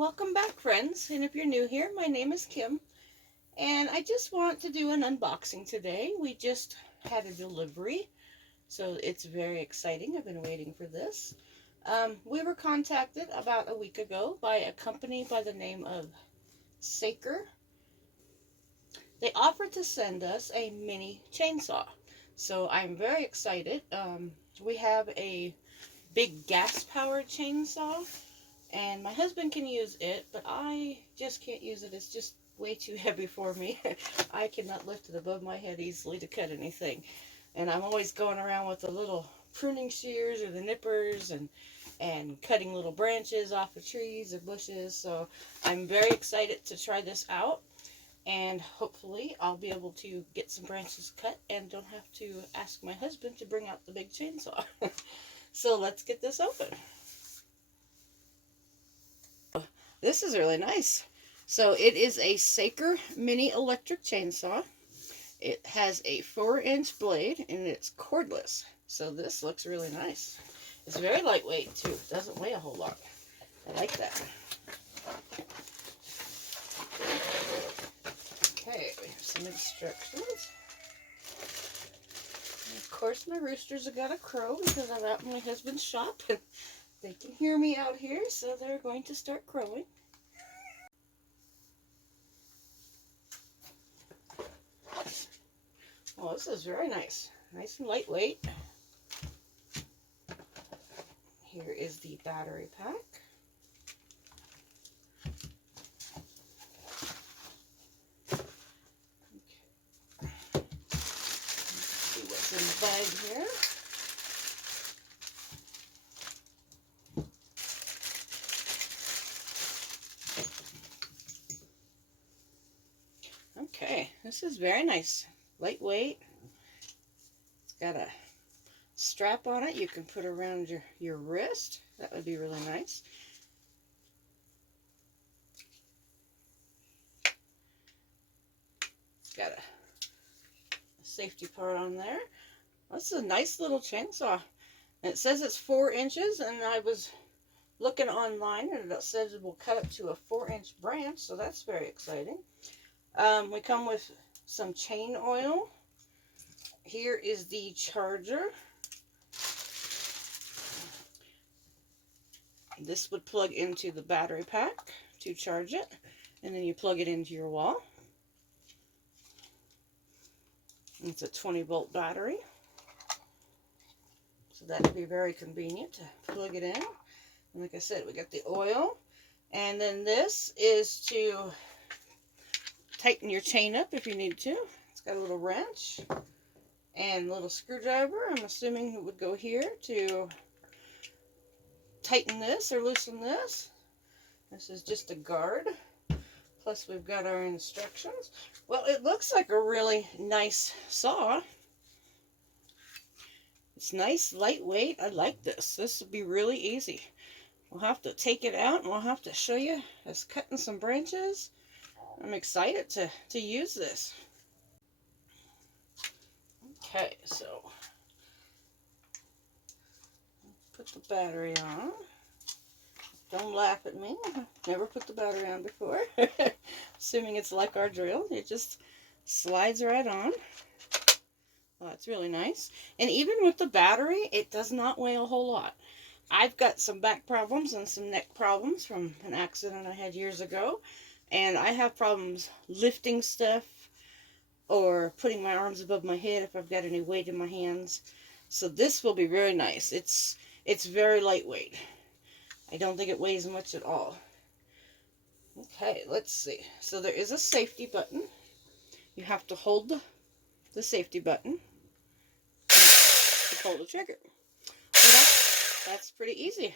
Welcome back, friends, and if you're new here, my name is Kim, and I just want to do an unboxing today. We just had a delivery, so it's very exciting. I've been waiting for this. We were contacted about a week ago by a company by the name of SAKER. They offered to send us a mini chainsaw, so I'm very excited. We have a big gas-powered chainsaw, and my husband can use it, but I just can't use it. It's just way too heavy for me. I cannot lift it above my head easily to cut anything. And I'm always going around with the little pruning shears or the nippers and cutting little branches off of trees or bushes. So I'm very excited to try this out. And hopefully I'll be able to get some branches cut and don't have to ask my husband to bring out the big chainsaw. So let's get this open. This is really nice. So it is a SAKER mini electric chainsaw. It has a 4-inch blade and it's cordless. So this looks really nice. It's very lightweight too. It doesn't weigh a whole lot. I like that. Okay, we have some instructions. And of course my roosters have got to crow because I'm out in my husband's shop. They can hear me out here, so they're going to start crowing. Oh, this is very nice. Nice and lightweight. Here is the battery pack. Okay. Let's see what's in the bag here. Okay, this is very nice. Lightweight. It's got a strap on it you can put around your wrist. That would be really nice. It's got a safety part on there. That's a nice little chainsaw. And it says it's 4 inches, and I was looking online and it says it will cut up to a 4-inch branch, so that's very exciting. We come with some chain oil. Here is the charger. This would plug into the battery pack to charge it, and then you plug it into your wall. It's a 20-volt battery, so that would be very convenient to plug it in. And like I said, we got the oil, and then this is to tighten your chain up if you need to. It's got a little wrench and a little screwdriver. I'm assuming it would go here to tighten this or loosen this. This is just a guard. Plus we've got our instructions. Well, it looks like a really nice saw. It's nice, lightweight. I like this. This would be really easy. We'll have to take it out and we'll have to show you us cutting some branches. I'm excited to use this. Okay, so put the battery on. Don't laugh at me. I've never put the battery on before. Assuming it's like our drill. It just slides right on. Well, that's really nice. And even with the battery, it does not weigh a whole lot. I've got some back problems and some neck problems from an accident I had years ago. And I have problems lifting stuff or putting my arms above my head if I've got any weight in my hands. So this will be very nice. It's very lightweight. I don't think it weighs much at all. Okay, let's see. So there is a safety button. You have to hold the safety button to pull the trigger. Well, that's pretty easy.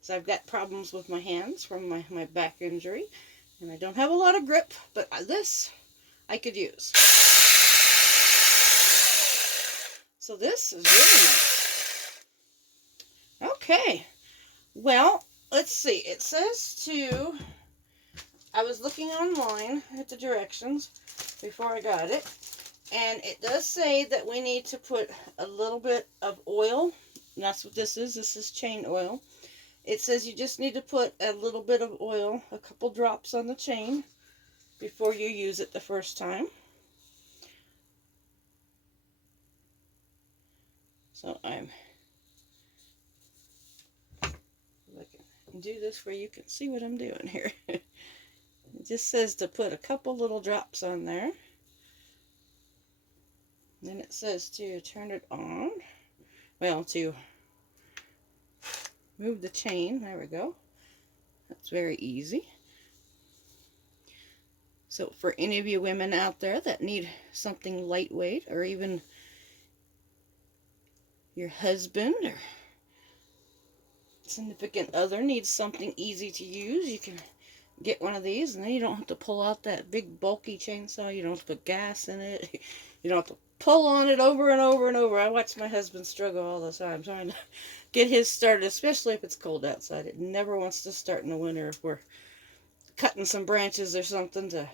So I've got problems with my hands from my back injury. And I don't have a lot of grip, but this I could use. So this is really nice. Okay. Well, let's see. It says I was looking online at the directions before I got it. And it does say that we need to put a little bit of oil. And that's what this is. This is chain oil. It says you just need to put a little bit of oil, a couple drops on the chain before you use it the first time. So I'm do this where you can see what I'm doing here. It just says to put a couple little drops on there. Then it says to turn it on. Well, to move the chain. There we go. That's very easy. So for any of you women out there that need something lightweight, or even your husband or significant other needs something easy to use, you can get one of these, and then you don't have to pull out that big bulky chainsaw. You don't have to put gas in it. You don't have to pull on it over and over and over. I watch my husband struggle all the time trying to get his started, especially if it's cold outside. It never wants to start in the winter if we're cutting some branches or something to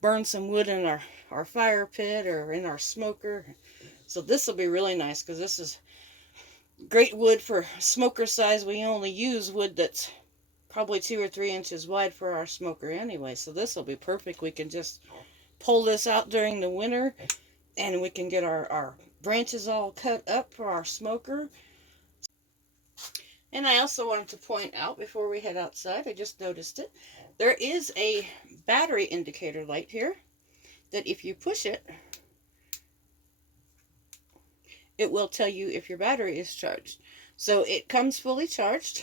burn some wood in our fire pit or in our smoker. So this will be really nice because this is great wood for smoker size. We only use wood that's probably 2 or 3 inches wide for our smoker anyway. So this will be perfect. We can just pull this out during the winter and we can get our branches all cut up for our smoker. And I also wanted to point out before we head outside, I just noticed it, there is a battery indicator light here that if you push it, it will tell you if your battery is charged. So it comes fully charged.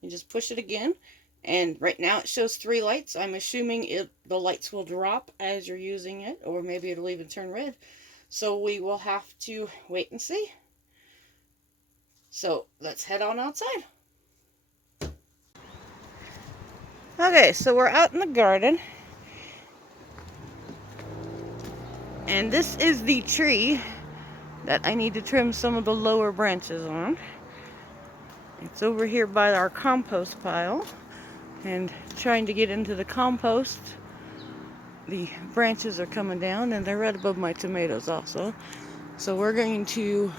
You just push it again, and right now it shows 3 lights. I'm assuming the lights will drop as you're using it, or maybe it'll even turn red. So we will have to wait and see. So let's head on outside. Okay, so we're out in the garden. And this is the tree that I need to trim some of the lower branches on. It's over here by our compost pile. And trying to get into the compost, the branches are coming down, and they're right above my tomatoes also. So we're going to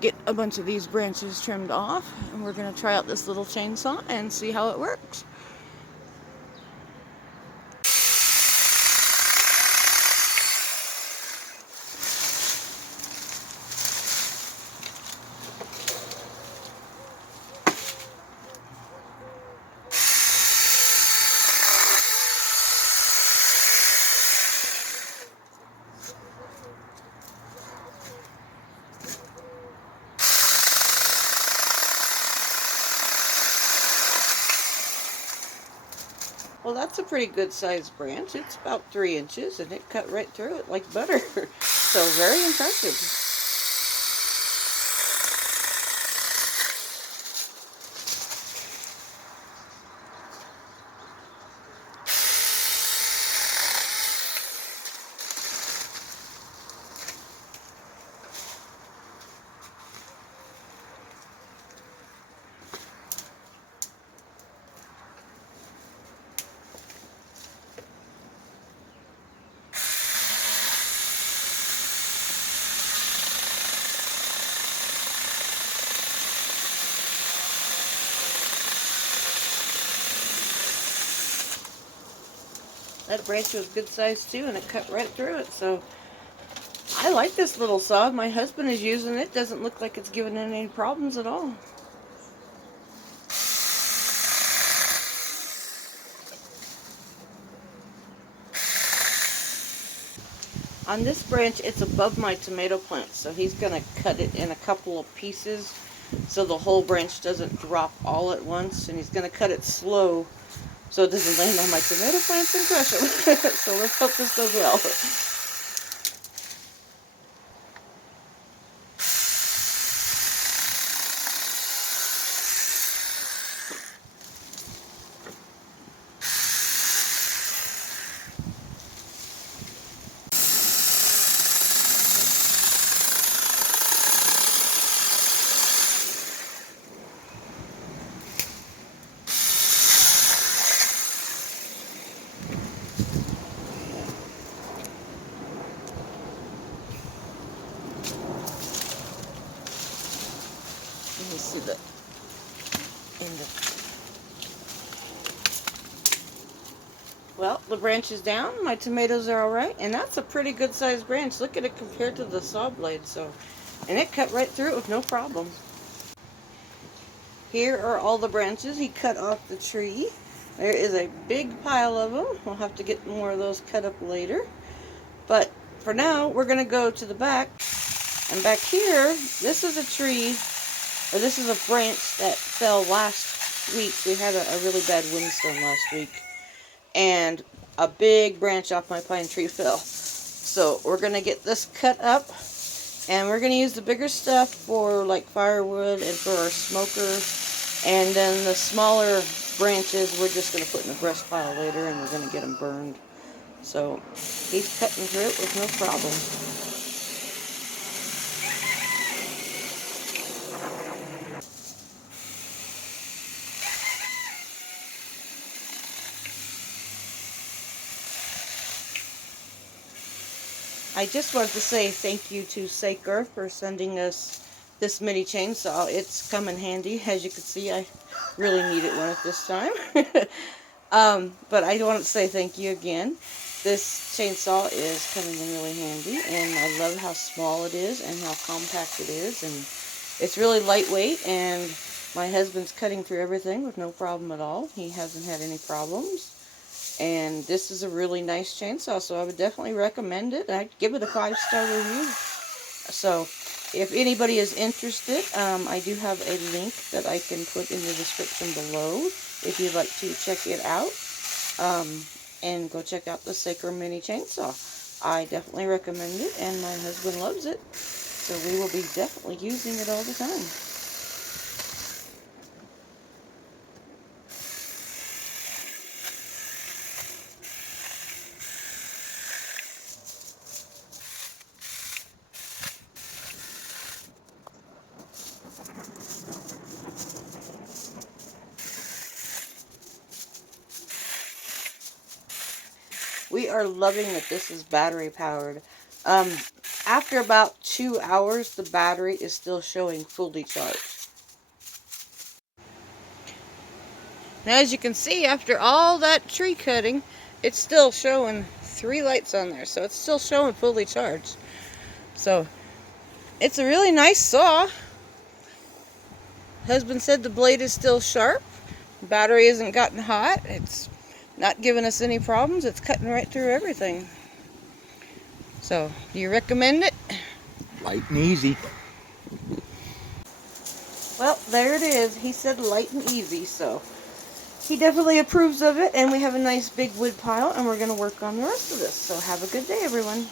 get a bunch of these branches trimmed off, and we're going to try out this little chainsaw and see how it works. Well, that's a pretty good sized branch. It's about 3 inches, and it cut right through it like butter. So very impressive. That branch was good size too, and it cut right through it. So I like this little saw. My husband is using it. Doesn't look like it's giving any problems at all. On this branch, it's above my tomato plant, so he's going to cut it in a couple of pieces so the whole branch doesn't drop all at once, and he's going to cut it slow so it doesn't land on my tomato plants and crush them. So let's hope this does well. Well, the branch is down. My tomatoes are all right, and that's a pretty good sized branch. Look at it compared to the saw blade. And it cut right through it with no problem. Here are all the branches he cut off the tree. There is a big pile of them. We'll have to get more of those cut up later. But for now, we're going to go to the back. And back here, this is a tree, or this is a branch that fell last week. We had a really bad windstorm last week. And a big branch off my pine tree fell. So we're going to get this cut up. And we're going to use the bigger stuff for like firewood and for our smoker. And then the smaller branches we're just going to put in the brush pile later, and we're going to get them burned. So he's cutting through it with no problem. I just wanted to say thank you to SAKER for sending us this mini chainsaw. It's come in handy. As you can see, I really needed one at this time. But I want to say thank you again. This chainsaw is coming in really handy, and I love how small it is and how compact it is. And it's really lightweight, and my husband's cutting through everything with no problem at all. He hasn't had any problems. And this is a really nice chainsaw, so I would definitely recommend it. I'd give it a 5-star review. So, if anybody is interested, I do have a link that I can put in the description below if you'd like to check it out. And go check out the SAKER mini chainsaw. I definitely recommend it, and my husband loves it. So we will be definitely using it all the time. We are loving that this is battery powered. After about 2 hours, the battery is still showing fully charged. Now, as you can see, after all that tree cutting, it's still showing 3 lights on there. So it's still showing fully charged. So it's a really nice saw. Husband said the blade is still sharp. Battery hasn't gotten hot. It's not giving us any problems. It's cutting right through everything. So, do you recommend it? Light and easy. Well, there it is. He said light and easy, so he definitely approves of it. And we have a nice big wood pile, and we're going to work on the rest of this. So have a good day, everyone.